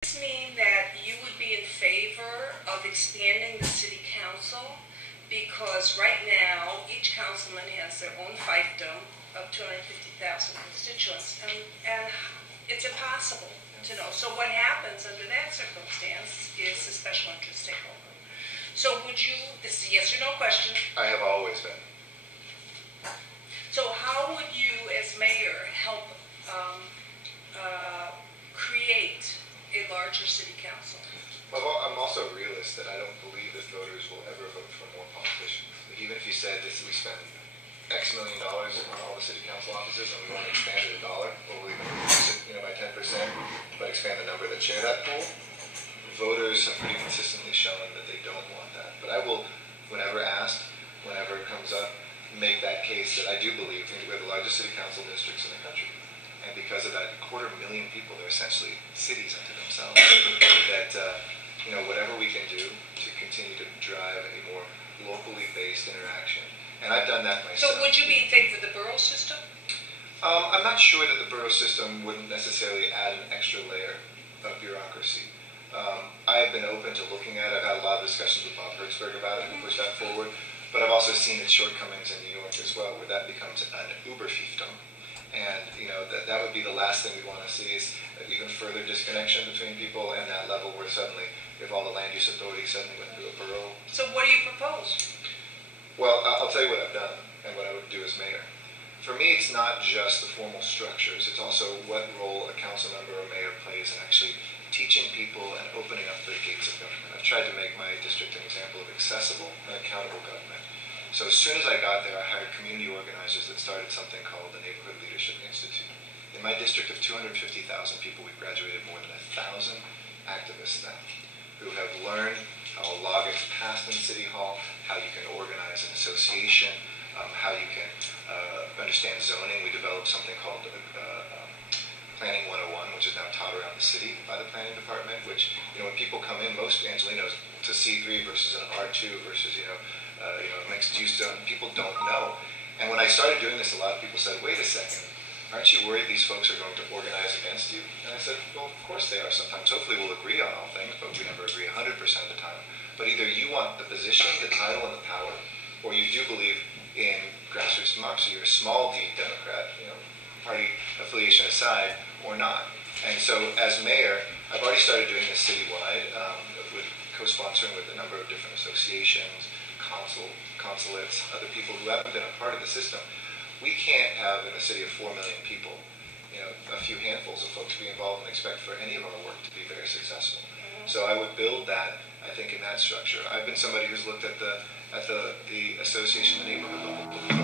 Does this mean that you would be in favor of expanding the city council? Because right now, each councilman has their own fiefdom of 250,000 constituents, and it's impossible to know. So what happens under that circumstance is the special interest takeover. So would you, this is a yes or no question. I have always been. So how would you, as mayor, help create a larger city council? Well, I'm also a realist that I don't believe that voters will ever vote for more politicians. Even if you said this, we spend X million dollars on all the city council offices and we want to expand it $1, or we'll even reduce it, by 10%, but expand the number that share that pool. Voters have pretty consistently shown that they don't want that. But I will, whenever asked, whenever it comes up, make that case that I do believe we're the largest city council districts in the country. And because of that 250,000 people, they're essentially cities unto themselves. That whatever we can do to continue to drive a more locally based interaction. And I've done that myself. So would you be in favor of the borough system? I'm not sure that the borough system wouldn't necessarily add an extra layer of bureaucracy. I have been open to looking at it. I've had a lot of discussions with Bob Hertzberg about it and push that forward. But I've also seen its shortcomings in New York as well, where that becomes an uber fiefdom. And that would be the last thing we want to see is an even further disconnection between people and that level where suddenly, if all the land use authority suddenly went through a borough. So what do you propose? Well, I'll tell you what I've done and what I would do as mayor. For me, it's not just the formal structures. It's also what role a council member or mayor plays in actually teaching people and opening up the gates of government. I've tried to make my district an example of accessible and accountable government. So as soon as I got there, I hired community organizers that started something called the Neighborhood Leadership Institute. In my district of 250,000 people, we've graduated more than 1,000 activists now who have learned how a law gets passed in City Hall, how you can organize an association, how you can understand zoning. We developed something called Planning 101, which is now taught around the city by the planning department, which, when people come in, most Angelinos to C3 versus an R2 versus, mixed use zone, people don't know. And when I started doing this, a lot of people said, wait a second, aren't you worried these folks are going to organize against you? And I said, well, of course they are sometimes. Hopefully we'll agree on all things, but we never agree 100% of the time. But either you want the position, the title, and the power, or you do believe in grassroots democracy. You're a small d Democrat, party affiliation aside, or not. And so as mayor, I've already started doing this citywide, with co-sponsoring with a number of different associations, consulates, other people who haven't been a part of the system. We can't have in a city of 4 million people, a few handfuls of folks be involved and expect for any of our work to be very successful. So I would build that, I think, in that structure. I've been somebody who's looked at the association, the neighborhood level